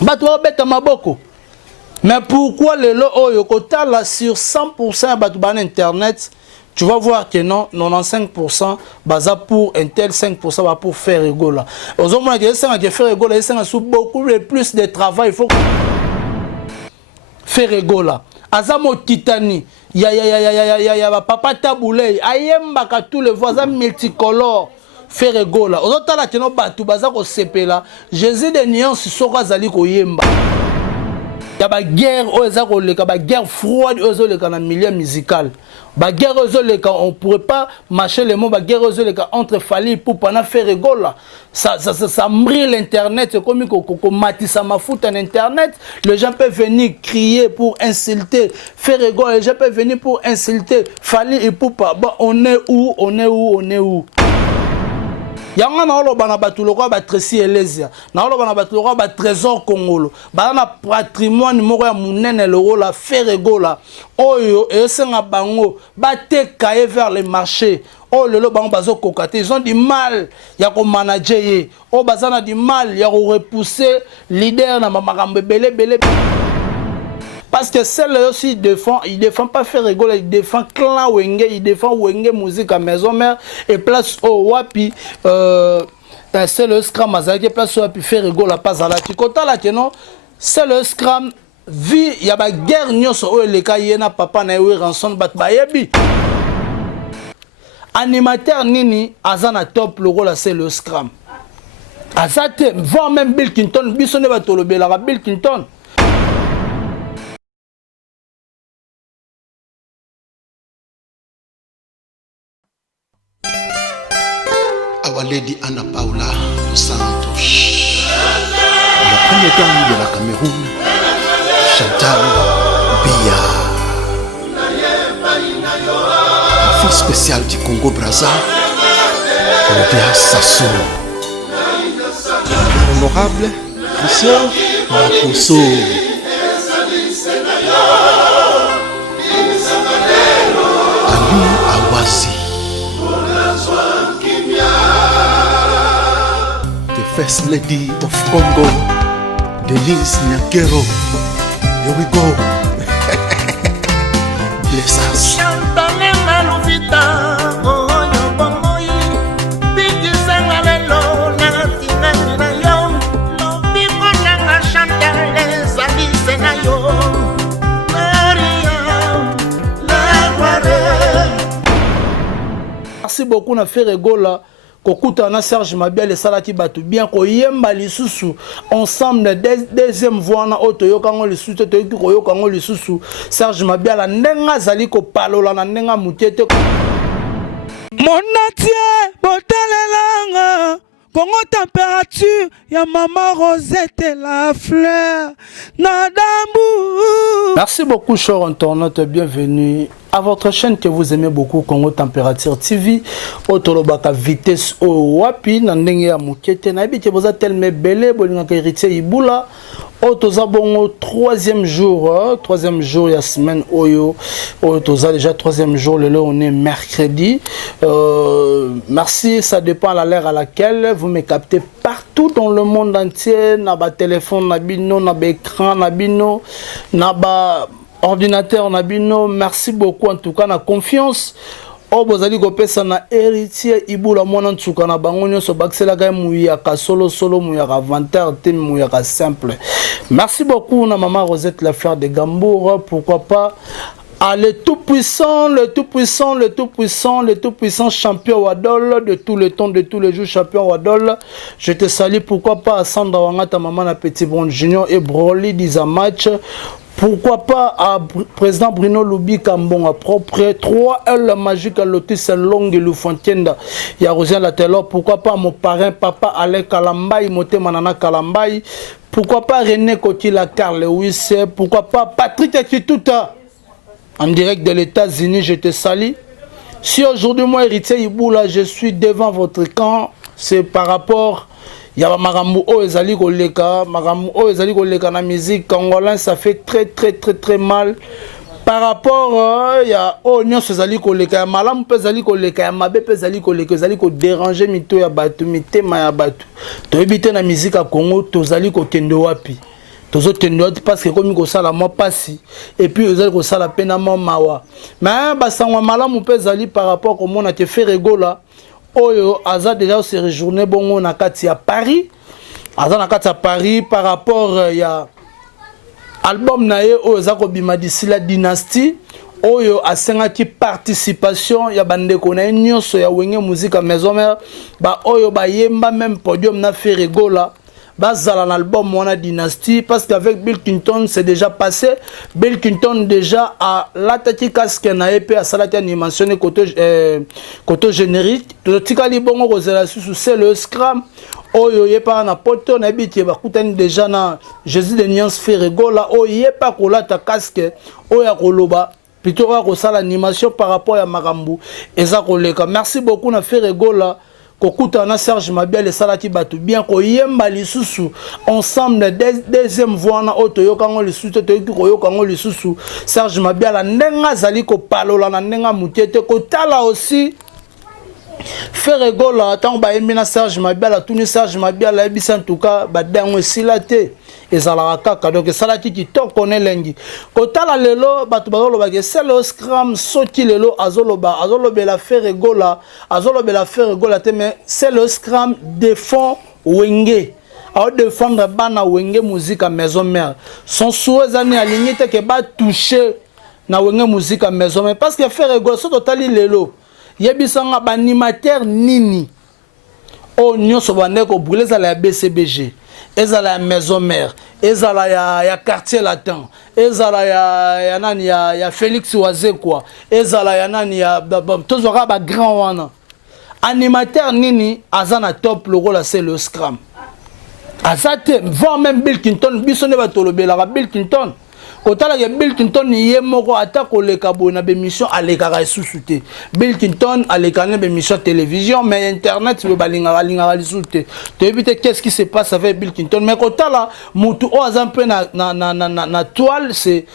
bato babeta maboko. Mais pourquoi le lo oyo kotala sur 100% bato ban internet, tu vas voir que non, 95% baza pour Intel, 5% va pour faire rigola. Aux hommes qui essaient de faire rigola, ils essaient sous beaucoup plus de travail, il faut faire rigola. Azamo Titani, ya papa taboulé, ayemba ka tous les voisins multicolores. Faire rigola. Aux autres là qui n'ont pas tout baza ko sepela, Jésus de nuances sera zali ko yemba. Il y a une guerre, une guerre froide dans le milieu musical. La guerre, on ne pourrait pas marcher les mots, la guerre entre Fali pour faire rigoler. Ça brille l'internet, c'est comme qu'on matisse ma fout en internet. Les gens peuvent venir crier pour insulter, faire rigoler, les gens peuvent venir pour insulter. Fali et Poupa, on est où, on est où, on est où? Yanga na olo bana batuloko ba Tracy Elesia na olo bana batuloko ba trésor congolo bana patrimoine moko ya munene loro la feregola oyo esenga bango ba tekaye vers les marchés oh lelo bango bazo kokate ils ont du mal ya ko manager oh bazana du mal ya ko repousser leader na makambo belé parce que celle aussi il défend pas faire rigoler, il défend clan Wenge, il défend Wenge musique à maison mère et place au wapi c'est le scram azaki place au wapi faire rigoler pas à la tikota là que non c'est le scram vie il y a ba guerre nyos o le kayena papa na we ranson bat bayebi animateur nini azana top le rôle c'est le scram azate voir même Bill Clinton bisone ba tolobela Bill Clinton. Our Lady Anna Paula dos Santos, la première dame de la Cameroun, Chantal Biya, la fille spéciale du Congo-Brazza, Odia Sassou, l'honorable Christian Makoso, Ali Awazi, First Lady of Congo, Denise Nyakero. Here we go. Bless us. Merci beaucoup, on a fait rigoler. Kokuta na Serge Mabiel et Salati Batu bien ko yemba lisusu ensemble deuxième voix na otoyo kango lisusu to yokoyo kango lisusu Serge Mabiel ndenga zali ko palola na ndenga mutete monatie botelelanga Congo température ya maman Rosette la fleur Nadambu. Merci beaucoup chers internautes, bienvenue à votre chaîne que vous aimez beaucoup Congo Température TV. Otolobaka vitesse o wapi na ndenge ya mukete na bité boza telme belé bolinga ka héritier ibula. Otoza bongo troisième jour ya semaine oyo. Otoza déjà troisième jour le on est mercredi. Merci, ça dépend à l'heure à laquelle vous me captez partout dans le monde entier, na ba téléphone na bino, na ba écran na bino, na ba ordinateur na bino. Merci beaucoup en tout cas na confiance. Oh bozali kopesa na héritier ibula mwana ntuka na bango nyonso bakisela ka muyaka solo muyaka vanteur te muyaka simple. Merci beaucoup na maman Rosette la fleur de Gambour, pourquoi pas le tout puissant, le tout puissant, le tout puissant, le tout puissant champion Wadol de tout le temps, de tous les jours champion Wadol. Je te salue, pourquoi pas à Sandra Wangata maman na Petit Bron Junior et Broly Diza match. Pourquoi pas à président Bruno Loubi Kambonga propre 3 L magique à Lotus Longue et Loufontienda. Il y a Rosien Latelor. Pourquoi pas mon parrain papa Alain Kalambaï, Moté Manana Kalambaï. Pourquoi pas René Kotila Carl Lewis. Pourquoi pas Patrick Akituta en direct de l'États-Unis. Je te salue. Si aujourd'hui moi héritier Iboula je suis devant votre camp, c'est par rapport il y a Maramou O ezali koleka, Maramou O ezali koleka na musique congolaise, ça fait très mal. Par rapport il y a Onyon ezali koleka, Malam pe ezali koleka, Mabe pe ezali koleka, ezali ko déranger mito ya batu, mitema ya batu. To ebité na musique à Congo, tozali ko kende wapi. tozo tendote parce que comme ko sala mo pasi et puis ozali ko sala pena mo mawa mais basangwa malamu pezali par rapport comment on a te fait rigola oyo aza déjà se rejourner bongo na kati ya Paris aza na kati ya Paris par rapport ya album na ye oyo za ko bima d'ici la dynastie oyo asengaki participation ya bandeko na nyonso ya wenge musique maison mère ba oyo ba yemba même podium na fait rigola bazala un album Mona Dynasty parce qu'avec Bill Clinton c'est déjà passé. Bill Clinton déjà a l'attaqué casque na épée à salati animation côté générique. Tikali bongo rozela sous c'est le scram. Oyo yepa na poto na biti ba kutani déjà na Jésus de Nuance fait rigola o yepa kolata casque oya koloba plutôt ko sala animation par rapport à Marambu eza koleka. Merci beaucoup na fait rigola. Kokuta na Serge Mabia le salati batu bien ko yemba lisusu ensemble deuxième voix na otoyo kango lisusu to yoka kango lisusu Serge Mabia la ndenga zali ko palola na ndenga mutete ko tala aussi faire rigola tant ba emina Serge Mabia la tuni Serge Mabia la ebisa en tout cas ba dango silate ezala kaka donc salati ki to connaît lengi ko tala lelo batu bazolo ba ke c'est le scram soti lelo azolo bela faire rigola te mais c'est le scram défend wenge a défendre bana wenge musique à maison mère son souhait ani aligné te ke ba toucher na wenge musique à maison mère parce que faire rigola so totali lelo yebisanga ba animateur nini o nyonso bande ko brûler za la BCBG ezala ya maison mère ezala ya quartier latin ezala ya nani ya Félix Oazé quoi ezala ya nani ya tozora ba grand wana animateur nini azana top logo la c'est le scram azate voire même Bill Clinton bisone ba tolobela Bill Clinton kotala ya Bill Clinton ye moko atako le kabo na bémission aleka sous-souté Bill Clinton aleka na bémission télévision mais internet be balinga lisuté to éviter qu'est-ce qui se passe avec Bill Clinton mais kotala mutu o azan peu na toile c'est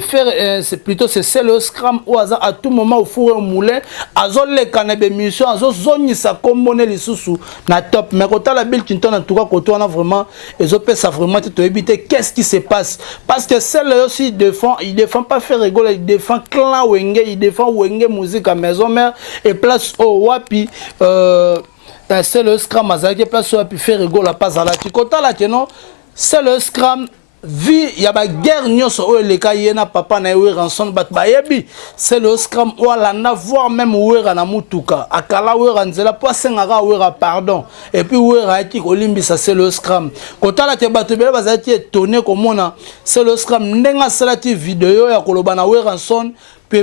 faire c'est plutôt c'est le scram o azan à tout moment au four au moulin azoleka na bémission azozonyisa kombone lisusu na top mais kotala Bill Clinton en tout cas koto na vraiment ezopé ça vraiment to éviter qu'est-ce qui se passe parce que celle aussi il défend pas faire rigoler, il défend clan wenge, il défend wenge musique à maison mère et place au wapi c'est le scram azaki place au wapi faire rigoler pas à la tikota là non c'est le scram vie ya ba guerre nyonso o le kayena papa na we ranson bat ba yebi c'est le scram ou la na voir même wera na mutuka akala wera nzela po sengaka wera pardon et puis wera ki kolimbisa c'est le scram kotala te bato bela bazati étonné komona c'est le scram ndenga salati vidéo ya koloba na we ranson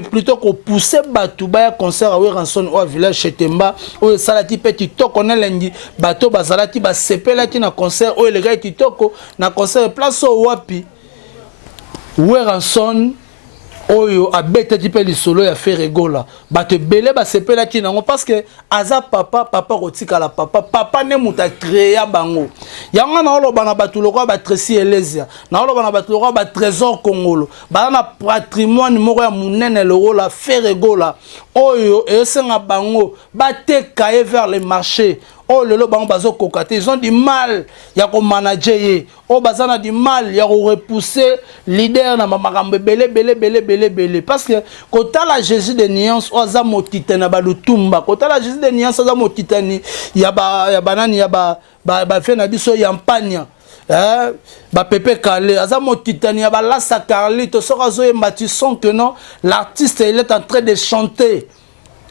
plutôt que pousser bato ba concert à Ranson au village Chetemba au salati petit toko na lengi bato bazalati ba sepela ki na concert au le gars toko na concert place au wapi Ranson oyo abeta tipe lisolo ya faire rigola bato belé ba sepela ki nango parce que aza papa rotika la papa ne muta créer bango yanga na oloba na bato lokwa ba Tracy Elesia na oloba na bato lokwa ba Trésor Congolo ba na patrimoine moko ya munene loro la faire rigola oyo esenga bango ba te cahier vers les marchés. Oh le bango bazo kokate ils ont du mal ya ko manager oh bazana du mal ya ko repousser leader na makambo belé parce que kota la Jésus de Nuance oza motitana ba lutumba kota la Jésus de Nuance oza motitani ya banani ya ba fait na biso yampanya ba Pepe Kale aza motitani ya ba Lassa Carlito soko zo yemba son que non l'artiste il est en train de chanter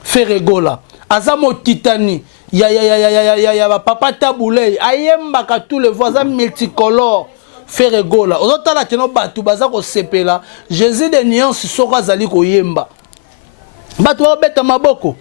fait rigola azamo titani ya papa taboulay ayemba ka tous les voisins multicolores fait rigola ozotala teno batu baza ko sepela Jésus de Nuance soko azali ko yemba batu obeta maboko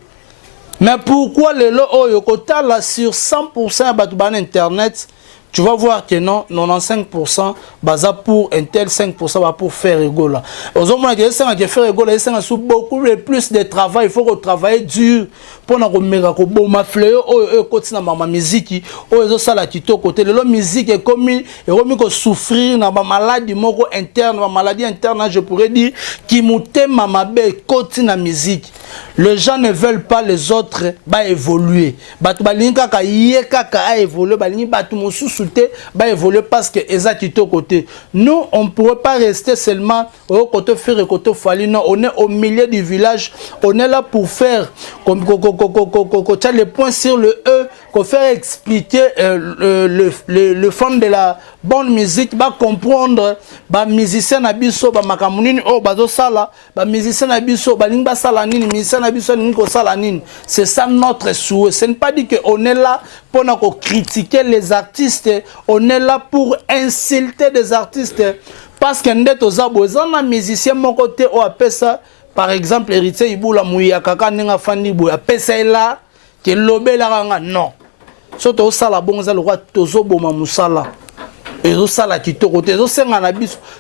mais pourquoi lelo oyo kotala sur 100% batu ban internet tu vas voir que non 95% baza pour un tel 5% va pour faire rigola. Aux hommes qui essaient de faire rigola, ils sont beaucoup plus de travail. Il faut travailler dur pour nous mettre au bon mafleur au côté de ma musique au ils ont ça la tito côté de la musique est comme et comme que souffrir na ma maladie moko interne ma maladie interne je pourrais dire qui monte ma belle côté na musique. Les gens ne veulent pas les autres évoluer. Batu balinga ka yeka ka évoluer balingi batu mosusu moussoute va évoluer parce que eza kito côté. Nous on ne pourrait pas rester seulement au côté faire et côté fali. Non, on est au milieu du village, on est là pour faire comme le point sur le E, qu'on faire expliquer le fond de la bonne musique, va comprendre ba musicien na biso ba makamunini oh bazo sala ba musicien na biso ba lingba sala nini musicien na biso ninko sala nini. C'est ça notre souhait. Ce n'est pas dit que on est là pour critiquer les artistes, on est là pour insulter des artistes parce que ndeto zabo zana musicien mon côté o apesa par exemple héritier ibula muya kaka ninga fandi bo apesa là que lobela ranga non. Soto o sala bonza le roi tozo boma musala. Et ça là qui te côté ça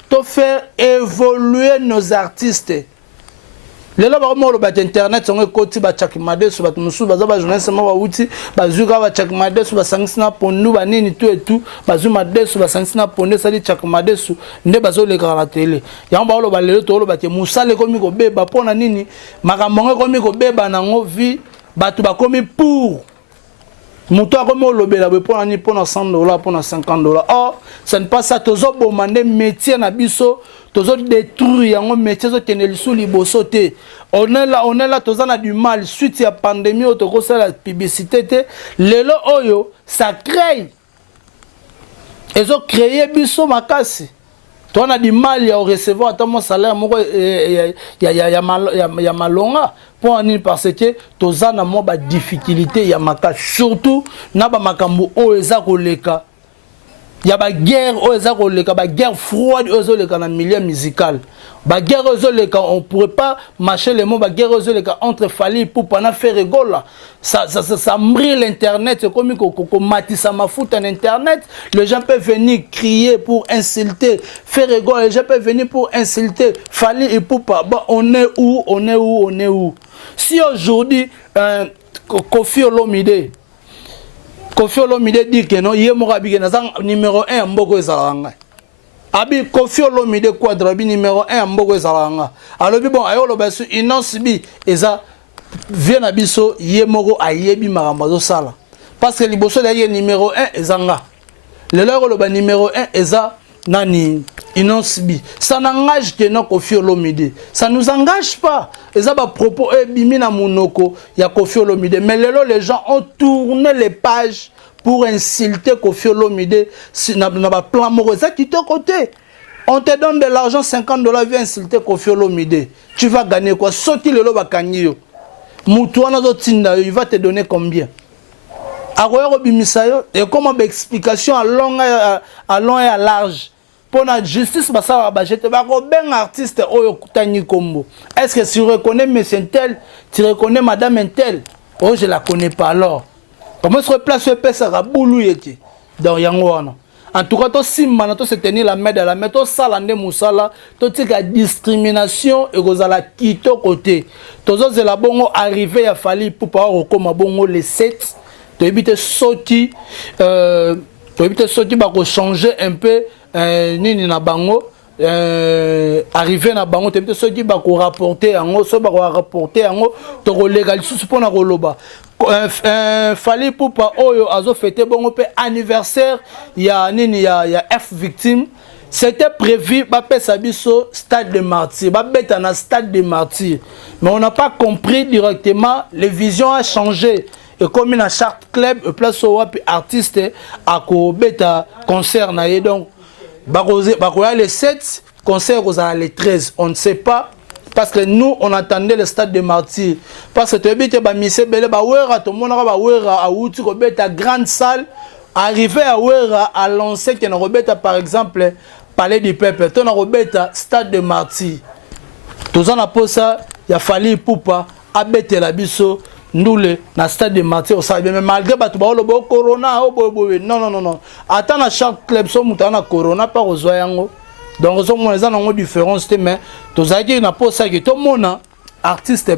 to faire évoluer nos artistes. Les là vraiment le internet on côté ba chakimade so ba musu ba za ba journaliste ma ba wuti ba zuka ba chakimade so ba sangsina pondu ba nini tout et tout ba zuma de so ba sangsina pondu ça dit chakimade so nde ba zo le la télé ya ba lo ba le to lo ba ke musale komi ko beba pona nini makambo komi ko beba nango vi ba tu ba komi pour Moutoua comme on lobé là pour $100 pour $50. Or, ce n'est pas ça. Tous autres demander métier na biso, tous autres détruire un métier so tenir sous libosoté. On est là, tous on a du mal suite à la pandémie, au togo ça la publicité. Les lo oyo, ça crée. Ils ont créé biso makasi. Toi on a du mal à recevoir mon salaire, il y a malonga. Pour en parce que tous en a des difficultés, il y a maka surtout na ba makambo o eza koleka. Il y a ba guerre o eza koleka, ba guerre froide o eza koleka na milieu musical. Ba guerre o eza koleka, on pourrait pas marcher les mots ba guerre o eza koleka entre Fally pour pas faire rigole là. Ça brille l'internet, c'est comme qu'on matisse ma foot en internet, les gens peuvent venir crier pour insulter, faire rigole, les gens peuvent venir pour insulter Fally et pour pas. Bon, on est où? Si aujourd'hui, Kofi Olomide dit que non, il est numéro 1 en Mboko Zalanga. Abi Kofi Olomide Quadrabi numéro 1 en Mboko Zalanga. Alors, bon, ayolo basu, inosibi, eza, vient à biso, yemoro ayebi marambazo sala. Parce que liboso d'ailleurs numéro 1 ezanga. Le loro le numéro 1 eza nani inosibi. Ça n'engage que non Kofi Olomide. Ça nous engage pas. Eza ba propos bimina munoko ya Kofi Olomide. Mais les gens ont tourné les pages pour insulter Kofi Olomide na ba plan moro ça qui te côté. On te donne de l'argent $50 viens insulter Kofi Olomide. Tu vas gagner quoi? Soti le loba kanyo. Moutouana zotinda il va te donner combien? Et comment explication à long et à large pour la justice basa ba jete ba ko ben artiste oyo kutani kombo. Est-ce que tu reconnais monsieur tel, tu reconnais madame tel? Oh je la connais pas alors. Comment se replace ce pesa ka boulou yeti dans yango wana. En tout cas, to simana to se tenir la main dans la main, to salande musala, to tika discrimination et kozala kito côté. Tozo zela bongo arrivé à Fally pour pas rekoma bongo les 7. To éviter sorti ba ko changer un peu nini na bango arrivé na bango te sorti ba ko rapporter yango so ba ko rapporter yango to ko légaliser pour na koloba. Fally Ipupa oyo azo fêter bongo pe anniversaire ya nini ya F victime. C'était prévu ba pesa biso stade de martyrs, ba beta na stade de martyrs. Mais on n'a pas compris directement, les visions a changé. Et comme une charte club, place au wapi artiste à ko beta concert na ye donc ba les 7 concerts les 13, on ne sait pas. Parce que nous, on attendait le stade de martyrs. Parce que tu habites à Missé Belé, tout le monde a à Outi, à grande salle. Arrivé à Ouera, à lancer qu'il y a par exemple, Palais du Peuple, tu as stade de martyrs. Tout ça, il a fallu Ipupa, abêter la biso, nous, le stade de martyrs. Mais malgré le corona, non. Attends, à chaque club, il corona, pas aux oyango. Donc, nous avons une différence, mais nous avons que tout le monde, artiste,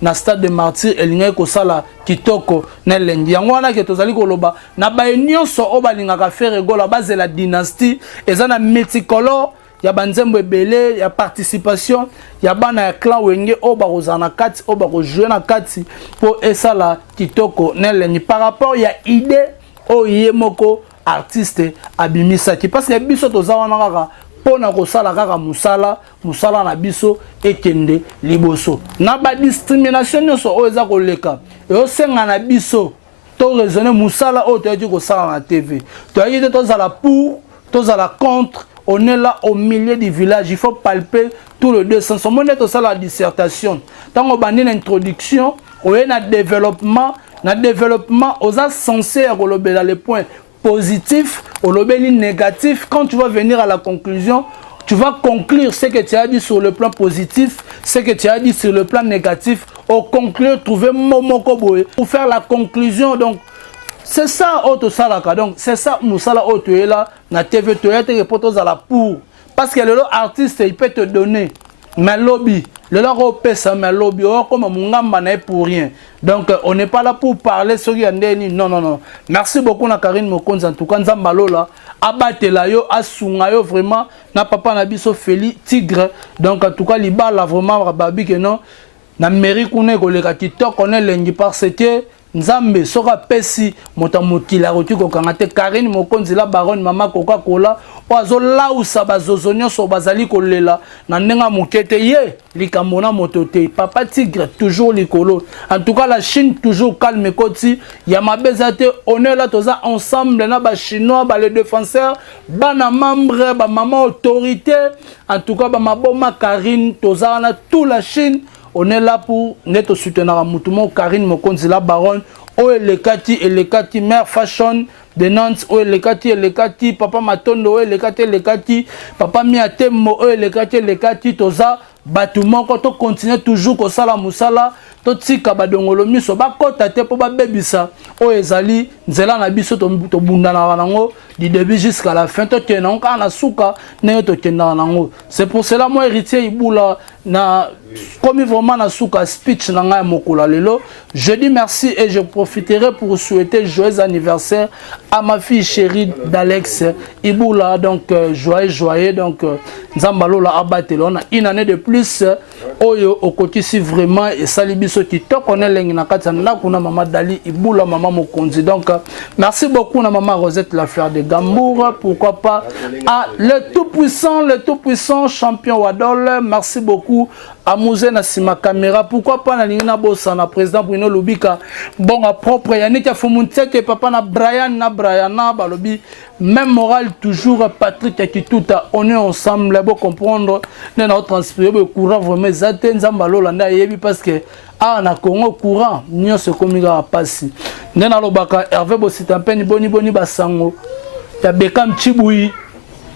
na stade de martyrs, et l'ingé ko sala kitoko, n'elendi. Yango wana que nous allons koloba, na ba union so oba linga faire rigolo, base de la dynastie, et ça na multicolore, y a banzembo ebele, y a participation, y a bana clan wenge oba rozana kati, oba jouer na kati, pour esala kitoko, n'elendi. Par rapport, y a idée, oh yemoko, artiste abimisaki parce que biso toza wana kaka pona kosala kaka musala na biso ekende liboso na ba discrimination nyonso oyo eza koleka eosenga na biso to raisonner musala oyo toyaki kosala na TV toyaki te tozala pour tozala contre. On est là au milieu du village, il faut palper tout le deux sens. On est ça la dissertation. Tant qu'on a une introduction, on est dans développement. Dans le développement, on est censé avoir les points positifs, les négatifs. Quand tu vas venir à la conclusion, tu vas conclure ce que tu as dit sur le plan positif, ce que tu as dit sur le plan négatif. Au conclure, trouver Momoko Boé pour faire la conclusion. Donc, c'est ça auto salaka donc c'est ça musala auto est là na TV to être reporter à la pour parce que le artiste il peut te donner mais lobby le leur pesa mais lobby comme mungamba na pour rien donc on n'est pas là pour parler sur yandeni non merci beaucoup na Karine Mokonzi en tout cas nzamba lola abatela yo asunga yo vraiment na papa na biso Feli Tigre donc en tout cas libala vraiment babi que non na mairie kuna ko le TikTok on est lengi parce que Nzambe soka pesi motamokila roti ko kangate Karine Mokonzi la baronne mama Coca-Cola oazo lausa bazozonyo so bazali kolela na ndenga mokete ye likamona motote papa Tigre toujours likolo en tout cas la Chine toujours calme koti ya mabezate on est là toza ensemble na ba chinois ba les défenseurs bana membre ba maman autorité en tout cas ba maboma Karine toza na toute la Chine. On est là pour nous soutenir à Moutoumou, Karine Mokonzi la baronne, Elekati, mère fashion de Nantes, Elekati, papa Matondo, Elekati, papa Miatemo, Elekati, Toza, Batoumou, quand on continue toujours comme ça la moussala, to tika badongolo miso bakota te po babebisa o ezali nzela na biso to bunda na nango du début jusqu'à la fin to tena onka na suka ne to tena nango c'est pour cela moi héritier ibula na comme vraiment na suka speech na ngai mokula lelo je dis merci et je profiterai pour souhaiter joyeux anniversaire à ma fille chérie d'Alex Ibula donc joyeux donc nzambalola abatelona une année de plus oyo okotisi vraiment et salibi so TikTok on est lengi na kati na kuna maman Dali Ibula maman Mokonzi donc merci beaucoup na maman Rosette la fleur de Gambour pourquoi pas à le tout puissant champion Wadol merci beaucoup à Mouzé na sima caméra pourquoi pas na lingina bossa na président Bruno Lubika bon à propre Yannick Afomuntsete papa na Brian na balobi même moral toujours Patrick et tout on est ensemble pour comprendre notre transpirer le courant vraiment zaten zambalo na yebi parce que ah na Congo courant nyo se komiga pasi nena lobaka Hervé Bositampeni boni basango ya Bekam Chibui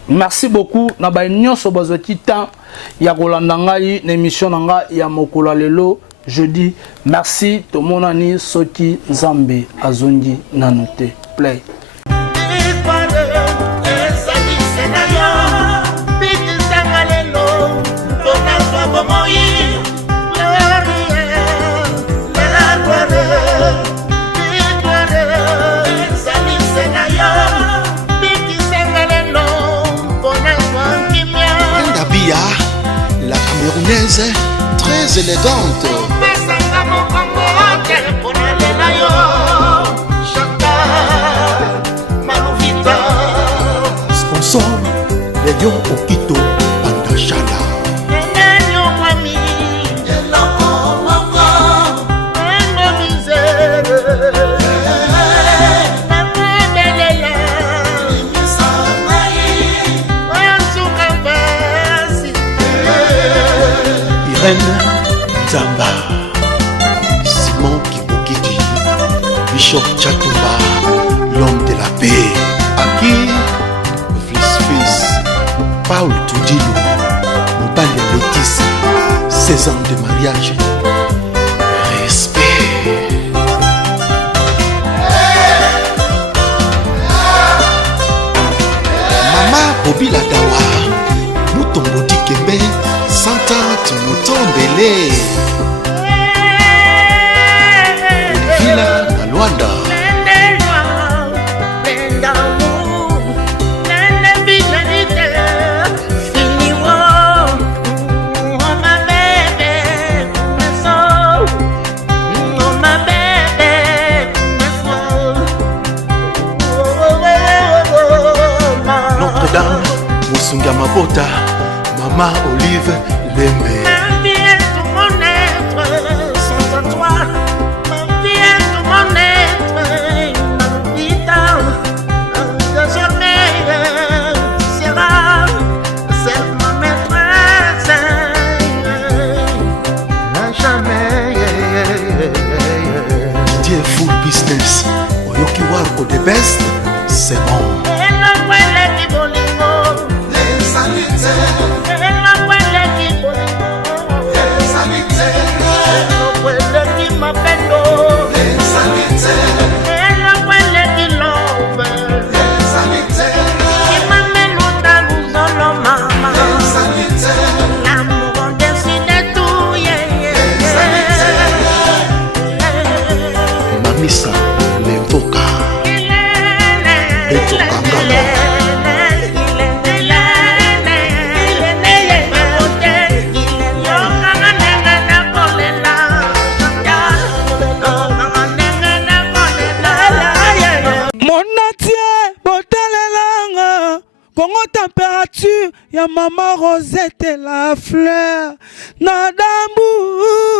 merci beaucoup na ba nyonso bazoti temps ya kolanda ngai na émission nanga ya mokolo lelo jeudi merci to monani soki Nzambe azongi nanote play La camerounaise très élégante. Sponsor, les lions au Quito, Pandachala. Zamba, Simon Kibokidi, Bishop Chatumba, l'homme de la paix, Aki, fils, Paul Toudilou, Mobali Laetitia, 16 ans de mariage, respect. Mama Bobby Ladawa, Moutombo Dikembe, Santante Moutombele Villa na Luanda Pota, Maman Olive Lembe. Ma vie et tout mon être sont en toi. Ma vie et tout mon être, ma vie désormais tu seras seulement maîtresse à jamais. Dieu full business. Oyoki Warko the best. C'est bon. Mamisa Lemboka. Beto Kangala. Congo température, ya maman Rosette la fleur, Nadambu.